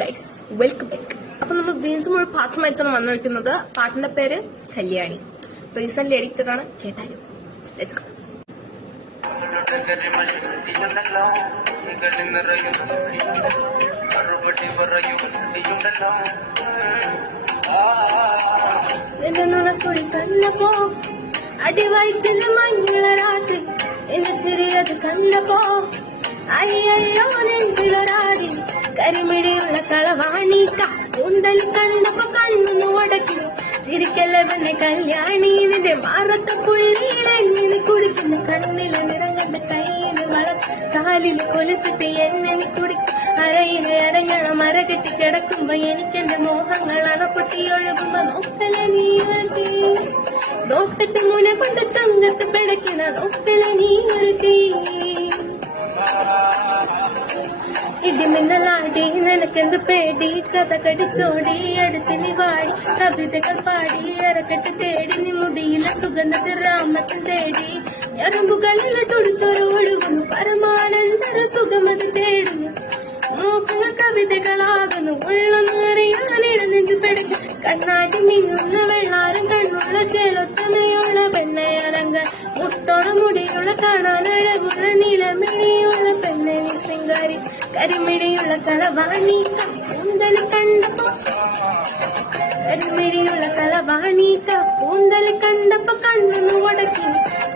Guys, welcome back. അപ്പൊ നമ്മൾ വീണ്ടും ഒരു പാട്ടുമായിട്ടാണ് വന്നിരിക്കുന്നത്. പാട്ടിന്റെ പേര് കല്യാണി. റീസെന്റ് എഡിറ്റഡ് ആണ്, കേട്ടാലും. Let's go. കണ്ടപ്പോ അടിവയറ്റിന് മഞ്ഞുള്ള രാത്രി എന്നെ ചെറിയത് കണ്ടപ്പോ അയ്യോ നെഞ്ചിലൊരാടി കരിമിടിയുള്ള കളവാണിക്ക കൂന്തൽ കണ്ടപ്പോ കണ്ണു ഉടക്കി ചിരിക്കല്ലവന്റെ കല്യാണി നിന്റെ മാറത്തെ പുള്ളിയിലെങ്ങനെ കുടിക്കുന്നു കണ്ണില് നിറങ്ങണ്ട കയ്യില് വള കാലില് കൊലുസിട്ട് എന്നെ കുടിക്കും അരയില് അരങ്ങണ മരകെട്ടി കിടക്കുമ്പോ എനിക്കെന്റെ മോഹങ്ങൾ അണപ്പൊട്ടി ഒഴുകുമ്പോ നോക്കല നീ നോട്ടത്തെ മുന കൊണ്ട് ചങ്കത്ത് പിടയ്ക്കുന്ന നോക്കല നീ ഇടിമിന്നലാടി നിനക്കെന്ത് പേടി കഥ കടിച്ചോടി അടുത്തിനി വാടി കവിതകൾ പാടി ഇറക്കട്ട് തേടി നീ മുടിയില സുഗന്ധത്തിൽ രാമത്തിൽ തേടി ഞരമ്പുകളിലെ ചൊടിച്ചോറ് ഒഴുകുന്നു പരമാനന്ദര സുഗമത തേടുന്നു നോക്കുക കവിതകളാകുന്നു ഉള്ളൊന്നറിയാനിട നെഞ്ചു പിടയ്ക്കും കണ്ണാടി മിന്നുന്ന വെള്ളാരം കണ്ണുള്ള ചേലൊത്തമയുള്ള പെണ്ണയലങ്ക മുട്ടോട മുടിയുള്ള കാണാൻ അഴകുള്ള നീലമിഴിയുള്ള പെണ്ണെ ശൃംഗാരി കരിമിടിയുള്ള കളവാണീക്ക കൂന്തൽ കണ്ടപ്പോ കരിമിടിയുള്ള കളവാണീക്ക കൂന്തൽ കണ്ടപ്പോ കണ്ണു ഉടക്കി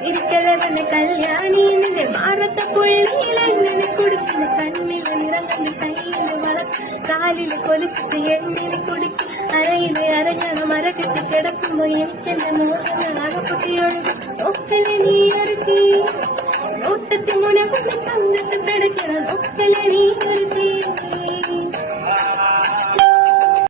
ചിരിക്കലവന്റെ കല്യാണി നിന്റെ മാറത്തെ പുള്ളിയിൽ എങ്ങനെ കുടിക്കുന്നു കണ്ണില് നിറങ്ങി കയ്യില് വള കാലില് കൊലിച്ചിട്ട് എങ്ങനെ കുടിക്കും അരയില് അരങ്ങണ മരകെട്ടി കിടക്കുമ്പോ എനിക്കെന്റെ മോഹങ്ങൾ അകപ്പൊട്ടിയൊഴുകും ഒക്കലെ നീ ഇറക്കി നോട്ടത്തി മുന കൊണ്ട് ചങ്കത്ത് പിടയ്ക്കണം ഒക്കലെ നീ ഇറക്കി